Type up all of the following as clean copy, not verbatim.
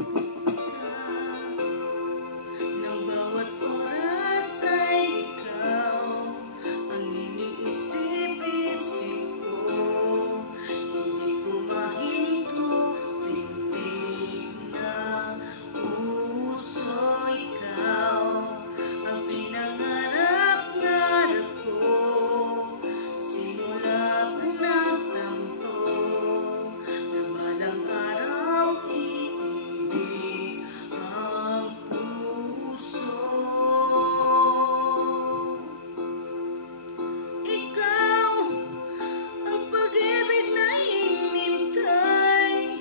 Ng bawat oras ay ikaw ang iniisip-isip ko. Hindi ko mahinto, pintig na puso. Ikaw ang pinangarap-ngarap ko. Simula pa nagtamto na balang araw iibig ang puso. Ikaw ang pag-ibig na hinintay.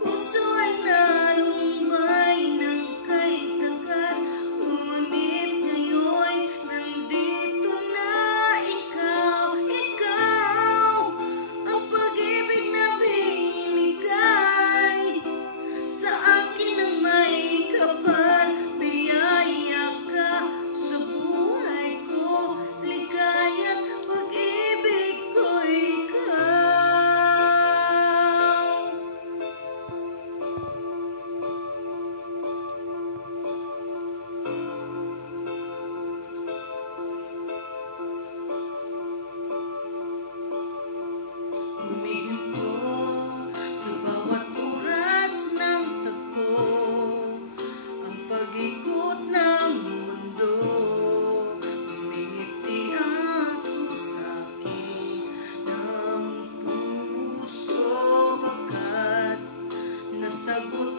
Puso ay nalumbay ng kay tagal, ngunit ngayon nandito na ikaw. Ikaw ang pag-ibig na binigay sa akin ng may kapal. Biyaya ka sa buhay ko, ligaya't pag-ibig ko ikaw. Humihinto sa bawat oras ng tagpo, ang pag-ikot ng mundo. Humingiti ako sa akin ng puso, pagkat nasagot